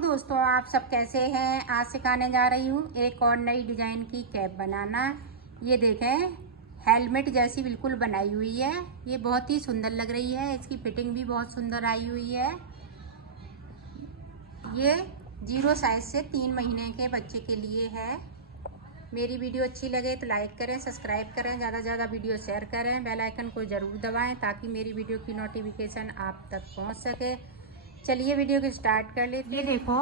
दोस्तों, आप सब कैसे हैं। आज सिखाने जा रही हूँ एक और नई डिजाइन की कैप बनाना। ये देखें, हेलमेट जैसी बिल्कुल बनाई हुई है। ये बहुत ही सुंदर लग रही है। इसकी फिटिंग भी बहुत सुंदर आई हुई है। ये 0 साइज से 3 महीने के बच्चे के लिए है। मेरी वीडियो अच्छी लगे तो लाइक करें, सब्सक्राइब करें, ज़्यादा से ज़्यादा वीडियो शेयर करें, बेल आइकन को ज़रूर दबाएं ताकि मेरी वीडियो की नोटिफिकेशन आप तक पहुंच सके। चलिए वीडियो को स्टार्ट कर लेते हैं। ये देखो,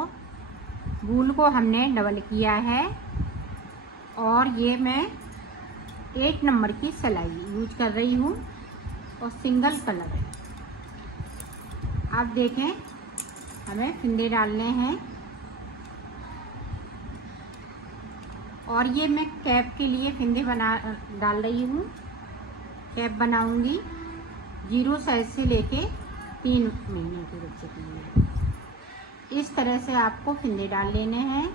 वूल को हमने डबल किया है और ये मैं 8 नंबर की सिलाई यूज कर रही हूँ और सिंगल कलर है। आप देखें, हमें फिंदे डालने हैं और ये मैं कैप के लिए फिंदे डाल रही हूँ। कैप बनाऊंगी 0 साइज से लेके 3 महीने के बच्चे के लिए। इस तरह से आपको फिंदे डाल लेने हैं।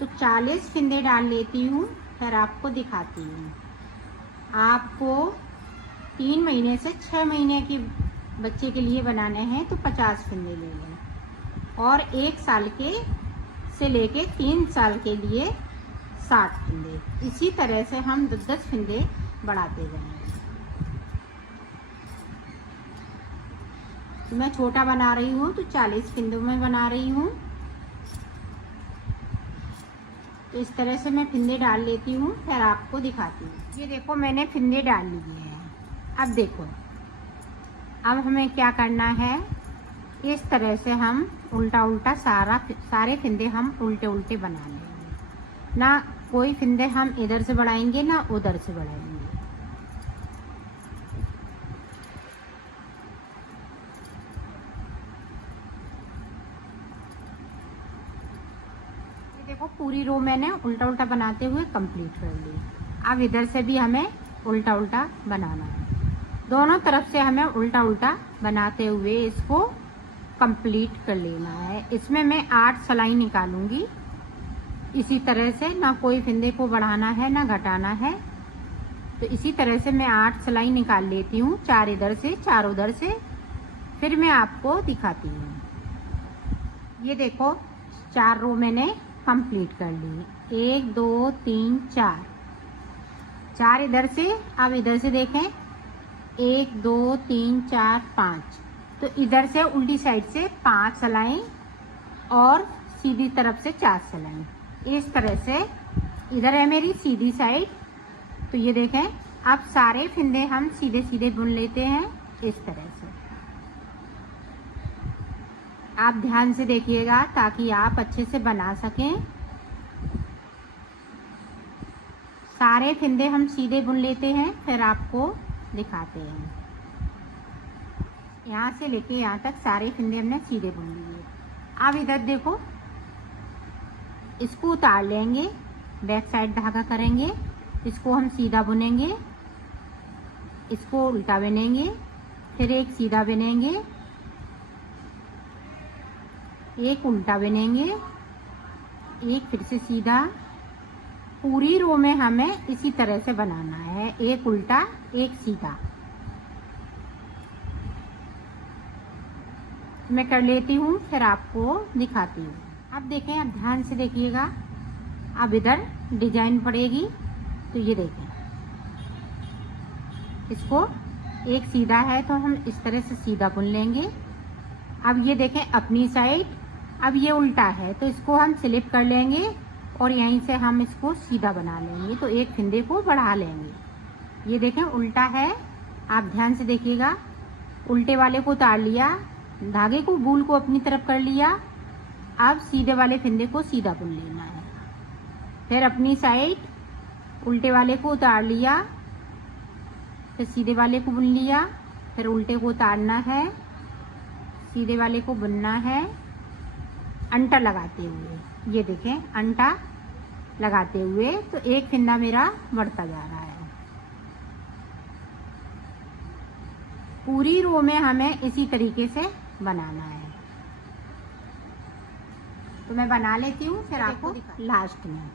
तो 40 फिंदे डाल लेती हूँ, फिर आपको दिखाती हूँ। आपको 3 महीने से 6 महीने के बच्चे के लिए बनाने हैं तो 50 फिंदे ले लें और 1 साल के से लेके 3 साल के लिए 60 फिंदे। इसी तरह से हम 10-10 फिंदे बढ़ाते जाएंगे। मैं छोटा बना रही हूँ तो 40 फिंदों में बना रही हूँ। तो इस तरह से मैं फिंदे डाल लेती हूँ, फिर आपको दिखाती हूँ। ये देखो, मैंने फिंदे डाल लिए हैं। अब देखो, अब हमें क्या करना है। इस तरह से हम उल्टा उल्टा सारे फिंदे हम उल्टे उल्टे बना लेंगे। ना कोई फिंदे हम इधर से बढ़ाएंगे ना उधर से बढ़ाएंगे। ये देखो, पूरी रो मैंने उल्टा उल्टा बनाते हुए कंप्लीट कर ली। अब इधर से भी हमें उल्टा उल्टा बनाना है। दोनों तरफ से हमें उल्टा उल्टा बनाते हुए इसको कंप्लीट कर लेना है। इसमें मैं 8 सिलाई निकालूंगी। इसी तरह से ना कोई फिंदे को बढ़ाना है ना घटाना है। तो इसी तरह से मैं 8 सिलाई निकाल लेती हूँ, 4 इधर से 4 उधर से। फिर मैं आपको दिखाती हूँ। ये देखो, 4 रो मैंने कंप्लीट कर ली। 1 2 3 4 इधर से। अब इधर से देखें, 1 2 3 4 5। तो इधर से उल्टी साइड से 5 सिलाई और सीधी तरफ से 4 सिलाई। इस तरह से इधर है मेरी सीधी साइड। तो ये देखें, अब सारे फिंदे हम सीधे सीधे बुन लेते हैं इस तरह से। आप ध्यान से देखिएगा ताकि आप अच्छे से बना सकें। सारे फिंदे हम सीधे बुन लेते हैं, फिर आपको दिखाते हैं। यहाँ से लेके यहाँ तक सारे फिंदे हमने सीधे बुन लिए। अब इधर देखो, इसको उतार लेंगे, बैक साइड धागा करेंगे, इसको हम सीधा बुनेंगे, इसको उल्टा बुनेंगे, फिर एक सीधा बुनेंगे, एक उल्टा बुनेंगे, एक फिर से सीधा। पूरी रो में हमें इसी तरह से बनाना है, एक उल्टा एक सीधा। मैं कर लेती हूँ, फिर आपको दिखाती हूँ। अब देखें, अब ध्यान से देखिएगा। अब इधर डिजाइन पड़ेगी, तो ये देखें, इसको एक सीधा है तो हम इस तरह से सीधा बुन लेंगे। अब ये देखें अपनी साइड। अब ये उल्टा है तो इसको हम स्लिप कर लेंगे और यहीं से हम इसको सीधा बना लेंगे। तो एक फिंदे को बढ़ा लेंगे। ये देखें, उल्टा है। आप ध्यान से देखिएगा। उल्टे वाले को उतार लिया, धागे को वूल को अपनी तरफ कर लिया। अब सीधे वाले फिंदे को सीधा बुन लेना है। फिर अपनी साइड उल्टे वाले को उतार लिया, फिर सीधे वाले को बुन लिया, फिर उल्टे को उतारना है, सीधे वाले को बुनना है अंटा लगाते हुए। ये देखें, अंटा लगाते हुए। तो एक फिंदा मेरा बढ़ता जा रहा है। पूरी रो में हमें इसी तरीके से बनाना है। तो मैं बना लेती हूँ, फिर आपको लास्ट में।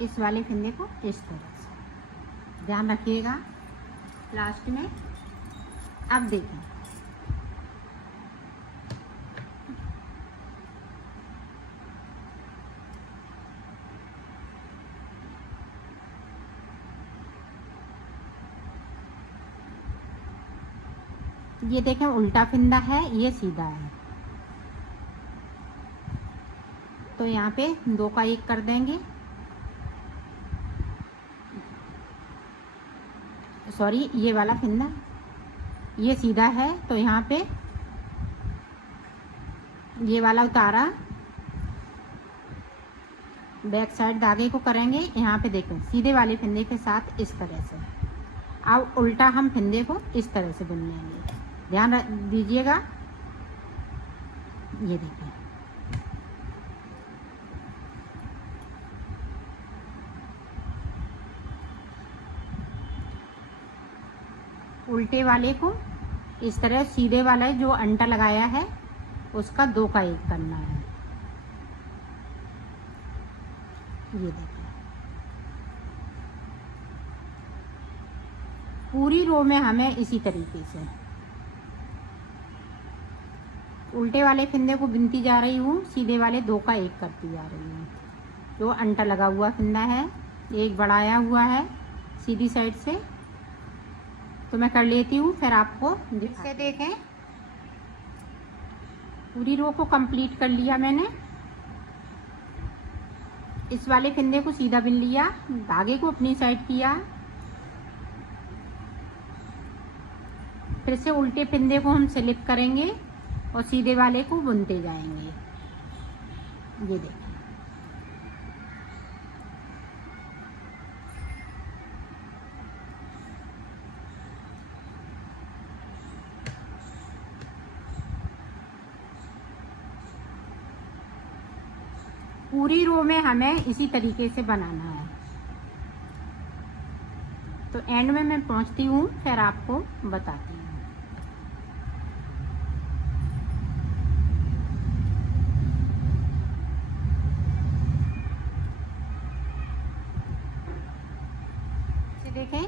इस वाले फंदे को इस तरह से ध्यान रखिएगा लास्ट में। अब देखें, ये देखें उल्टा फंदा है, ये सीधा है, तो यहाँ पे 2 का 1 कर देंगे। सॉरी, ये वाला फंदा ये सीधा है, तो यहाँ पे ये वाला उतारा, बैक साइड धागे को करेंगे। यहाँ पे देखें सीधे वाले फंदे के साथ इस तरह से। अब उल्टा हम फंदे को इस तरह से बुन लेंगे, ध्यान दीजिएगा। ये देखिए, उल्टे वाले को इस तरह, सीधे वाला जो अंटा लगाया है उसका 2 का 1 करना है। ये देखिए, पूरी रो में हमें इसी तरीके से उल्टे वाले फंदे को बुनती जा रही हूँ, सीधे वाले 2 का 1 करती जा रही हूँ। जो अंटा लगा हुआ फंदा है, एक बढ़ाया हुआ है सीधी साइड से, तो मैं कर लेती हूँ, फिर आपको से देखें। पूरी रो को कंप्लीट कर लिया मैंने। इस वाले फंदे को सीधा बुन लिया, धागे को अपनी साइड किया, फिर से उल्टे फंदे को हम स्लिप करेंगे और सीधे वाले को बुनते जाएंगे। ये देखिए, पूरी रो में हमें इसी तरीके से बनाना है। तो एंड में मैं पहुंचती हूँ, फिर आपको बताती हूँ। देखें,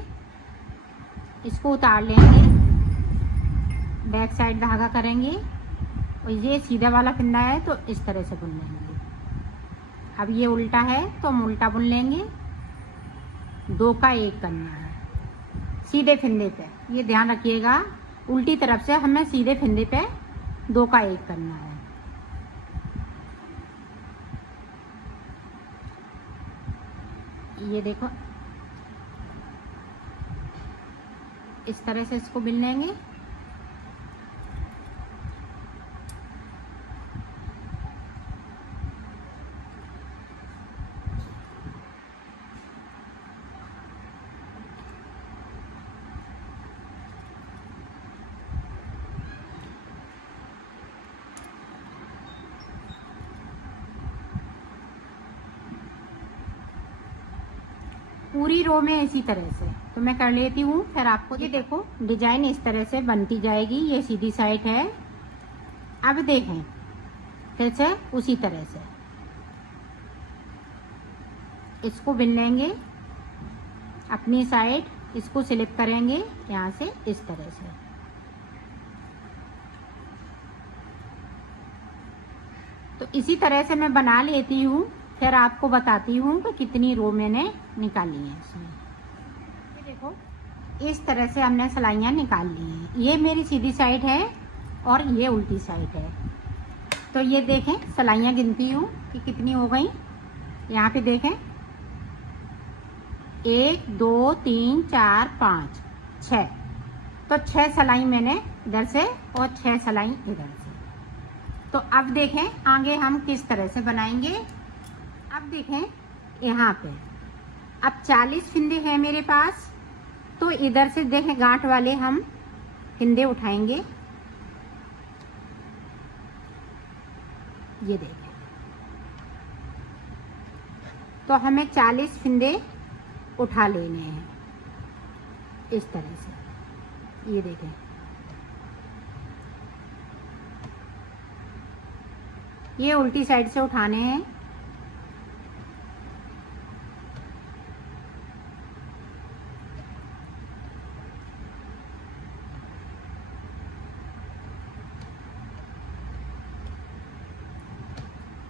इसको उतार लेंगे, बैक साइड धागा करेंगे और ये सीधा वाला फंदा है तो इस तरह से बुन लेंगे। अब ये उल्टा है तो हम उल्टा बुन लेंगे, 2 का 1 करना है सीधे फंदे पे। ये ध्यान रखिएगा, उल्टी तरफ से हमें सीधे फंदे पे 2 का 1 करना है। ये देखो, इस तरह से इसको बुन लेंगे। पूरी रो में इसी तरह से, तो मैं कर लेती हूँ, फिर आपको। ये देखो, डिजाइन इस तरह से बनती जाएगी। ये सीधी साइड है। अब देखें, फिर से उसी तरह से इसको बुन लेंगे अपनी साइड, इसको स्लिप करेंगे यहाँ से इस तरह से। तो इसी तरह से मैं बना लेती हूँ, फिर आपको बताती हूँ कि कितनी रो मैंने निकाली है इसमें। ये देखो, इस तरह से हमने सिलाइयाँ निकाल ली हैं। ये मेरी सीधी साइड है और ये उल्टी साइड है। तो ये देखें, सिलाइयाँ गिनती हूँ कि कितनी हो गई। यहाँ पे देखें, 1 2 3 4 5 6, तो 6 सिलाई मैंने इधर से और 6 सिलाई इधर से। तो अब देखें आगे हम किस तरह से बनाएंगे। अब देखें, यहाँ पे अब 40 फंदे हैं मेरे पास, तो इधर से देखें गांठ वाले हम फंदे उठाएंगे। ये देखें, तो हमें 40 फंदे उठा लेने हैं इस तरह से। ये देखें, ये उल्टी साइड से उठाने हैं।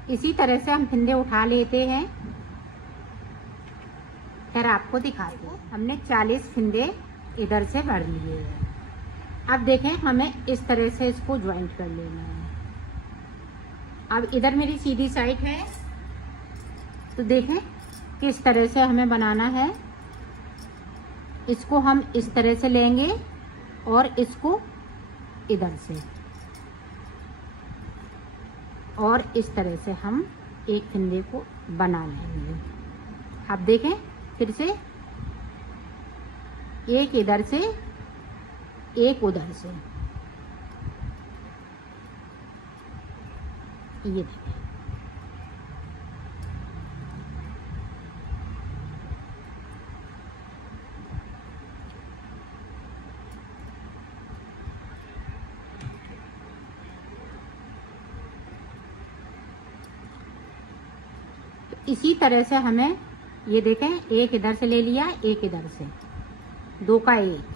इसी तरह से हम फिंदे उठा लेते हैं, फिर आपको दिखाते हैं। हमने 40 फिंदे इधर से भर लिए हैं। अब देखें, हमें इस तरह से इसको ज्वाइंट कर लेना है। अब इधर मेरी सीधी साइड है, तो देखें किस तरह से हमें बनाना है। इसको हम इस तरह से लेंगे और इसको इधर से, और इस तरह से हम एक फिंदे को बना लेंगे। अब देखें फिर से, एक इधर से एक उधर से, ये देखें। इसी तरह से हमें, ये देखें, एक इधर से ले लिया, एक इधर से, दो का एक।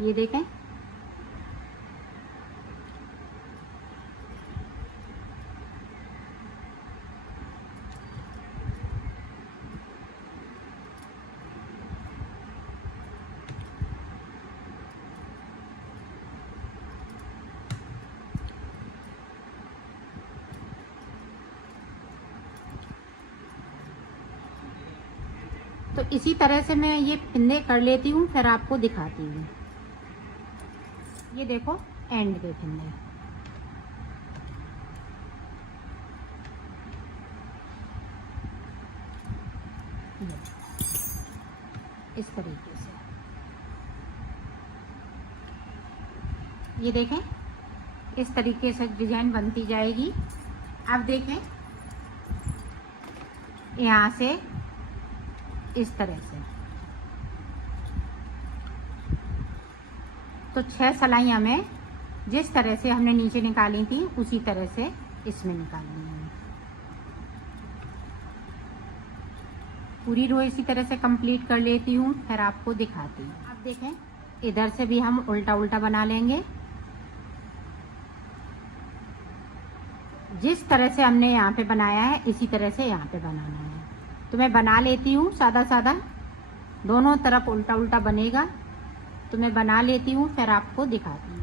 ये देखें, तो इसी तरह से मैं ये फिंदे कर लेती हूँ, फिर आपको दिखाती हूँ। ये देखो एंड के फिंदे, इस तरीके से। ये देखें, इस तरीके से डिजाइन बनती जाएगी। अब देखें, यहाँ से इस तरह से, तो 6 सिलाई हमें जिस तरह से हमने नीचे निकाली थी उसी तरह से इसमें निकालनी है। पूरी रो इसी तरह से कंप्लीट कर लेती हूँ, फिर आपको दिखाती हूँ। अब देखें, इधर से भी हम उल्टा उल्टा बना लेंगे। जिस तरह से हमने यहाँ पे बनाया है इसी तरह से यहाँ पे बनाना है। तो मैं बना लेती हूँ सादा सादा, दोनों तरफ उल्टा उल्टा बनेगा, तो मैं बना लेती हूँ, फिर आपको दिखाती हूँ।